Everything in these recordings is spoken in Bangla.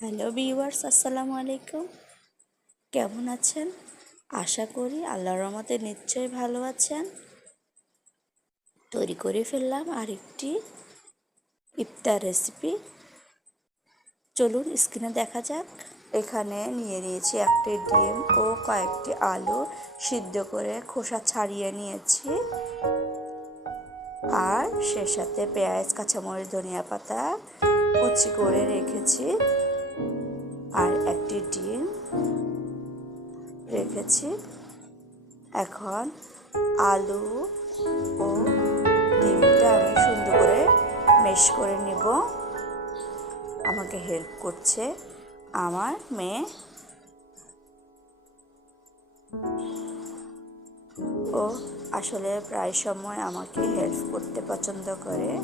হ্যালো ভিউয়ার্স, আসসালামু আলাইকুম। কেমন আছেন? আশা করি আল্লাহর রহমতে নিশ্চয়ই ভালো আছেন। তৈরি করে ফেললাম আরেকটি ইফতার রেসিপি চলুন স্ক্রিনে দেখা যাক। এখানে নিয়ে নিয়েছি একটি ডিম ও কয়েকটি আলু সিদ্ধ করে খোসা ছাড়িয়ে নিয়েছি। আর সে সাথে পেঁয়াজ, কাঁচামরিচ, ধনিয়া পাতা কুচি করে রেখেছি। আর একটি ডিম রেখেছি। এখন আলু ও ডিমটা আমি সুন্দর করে মেশ করে নিব। আমাকে হেল্প করছে আমার মেয়ে। ও আসলে প্রায় সময় আমাকে হেল্প করতে পছন্দ করে।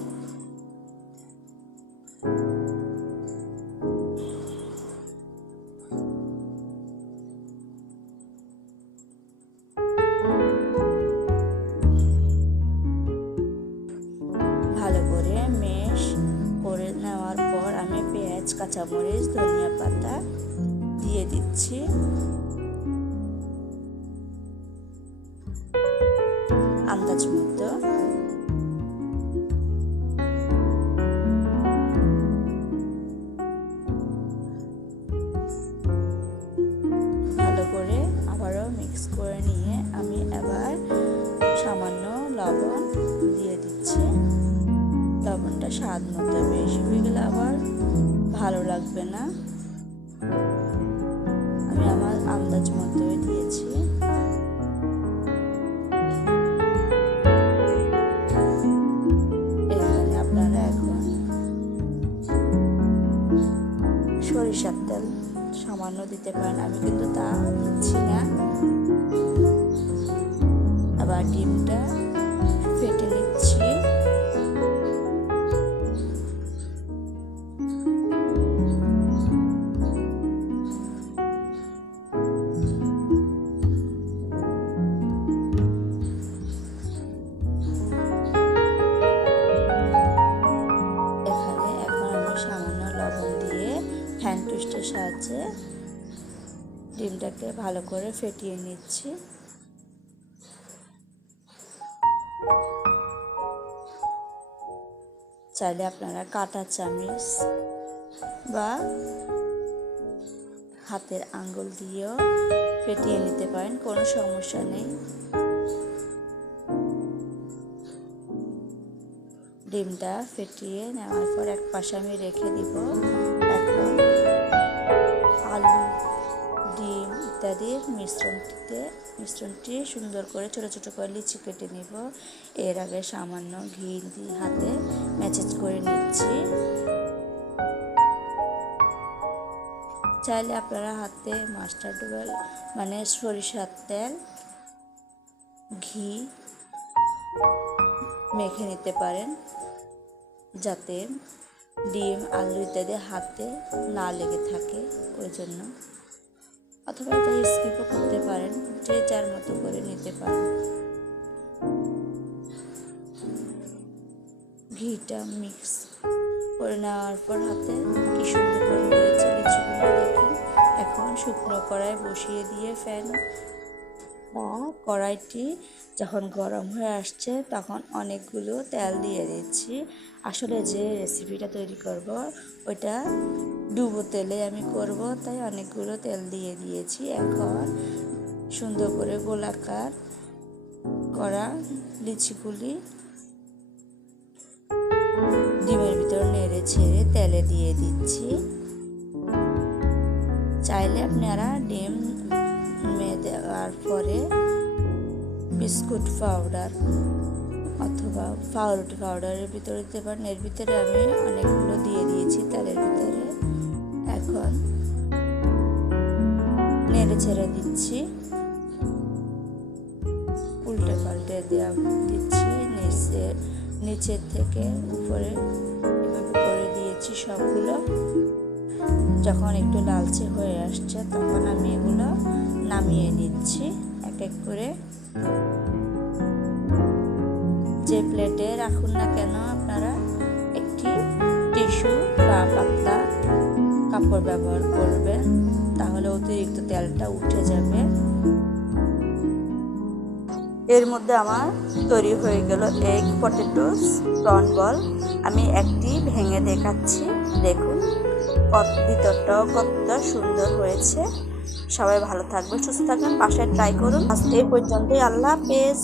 পেঁয়াজ, কাঁচামরিচ, ধনিয়া পাতা দিয়ে দিচ্ছি। আন্দাজ মতো। ভালো করে আবারও মিক্স করে নিয়ে আমি সামান্য লবণ দিয়ে দিচ্ছি। লবণটা স্বাদ মতো বেশি হয়ে গেলে আবার ভালো লাগবে না। আমি আমার আন্দাজ মতোই দিয়েছি। আপনারা এখন সরিষার তেল সামান্য দিতে পারেন। আমি কিন্তু তা দিচ্ছি না। আবার ডিমটা ফেটে নিচ্ছি। সাহায্যে ডিমটাকে ভালো করে ফেটিয়ে নিচ্ছি। চাইলে আপনারা কাটা চামিচ বা হাতের আঙ্গুল দিয়েও ফেটিয়ে নিতে পারেন, কোনো সমস্যা নেই। ডিমটা ফেটিয়ে নেওয়ার পর এক পাশে আমি রেখে দিব। এখন মিশ্রণটিতে, মিশ্রণটি সুন্দর করে ছোটো ছোটো করে লিচি কেটে নিব। এর আগে সামান্য ঘি দিয়ে হাতে ম্যাচেজ করে নিচ্ছি। চাইলে আপনারা হাতে মাস্টার্ড অয়েল মানে সরিষার তেল, ঘি মেখে নিতে পারেন। যাতে ডিম, আলু ইত্যাদি হাতে না লেগে থাকে, ওই জন্য। অথবা এটা স্কিপও করতে পারেন, যে যার মতো করে নিতে পারেন। ঘিটা মিক্স করে নেওয়ার পর হাতে কি সুন্দর করে হয়েছে লিচুগুলো দেখুন। এখন শুকনো কড়ায় বসিয়ে দিয়ে ফ্যান কড়াইটি যখন গরম হয়ে আসছে তখন অনেকগুলো তেল দিয়ে দিচ্ছি। আসলে যে রেসিপিটা তৈরি করব ওইটা ডুবো তেলে আমি করব, তাই অনেকগুলো তেল দিয়ে দিয়েছি। এখন সুন্দর করে গোলাকার করা লিচিগুলি ডিমের ভিতর নেড়ে ছেড়ে তেলে দিয়ে দিচ্ছি। চাইলে আপনারা ডিম দেওয়ার পরে বিস্কুট পাউডার অথবা পাউরুটি পাউডারের ভিতরে দিতে পারেন। এর ভিতরে আমি অনেকগুলো দিয়ে দিয়েছি তেলের ভিতরে। এখন নেড়ে ছেড়ে দিচ্ছি। উল্টে পাল্টে দেওয়া দিচ্ছি। নিচে, নিচের থেকে উপরে এভাবে করে দিয়েছি সবগুলো। যখন একটু লালচে হয়ে আসছে, তখন আমি এগুলো নামিয়ে নিচ্ছি। এক এক করে। যে প্লেটে রাখুন না কেন আপনারা, একটি টিস্যু বা পাতলা কাপড় ব্যবহার করবেন, তাহলে অতিরিক্ত তেলটা উঠে যাবে। এর মধ্যে আমার তৈরি হয়ে গেল এগ পটেটোস প্রন বল আমি একটি ভেঙে দেখাচ্ছি। দেখুন। কত ভিতরটাও কতটা সুন্দর হয়েছে। সবাই ভালো থাকবেন, সুস্থ থাকবেন, পাশে ট্রাই করুন। আজ পর্যন্তই, আল্লাহ হাফেজ।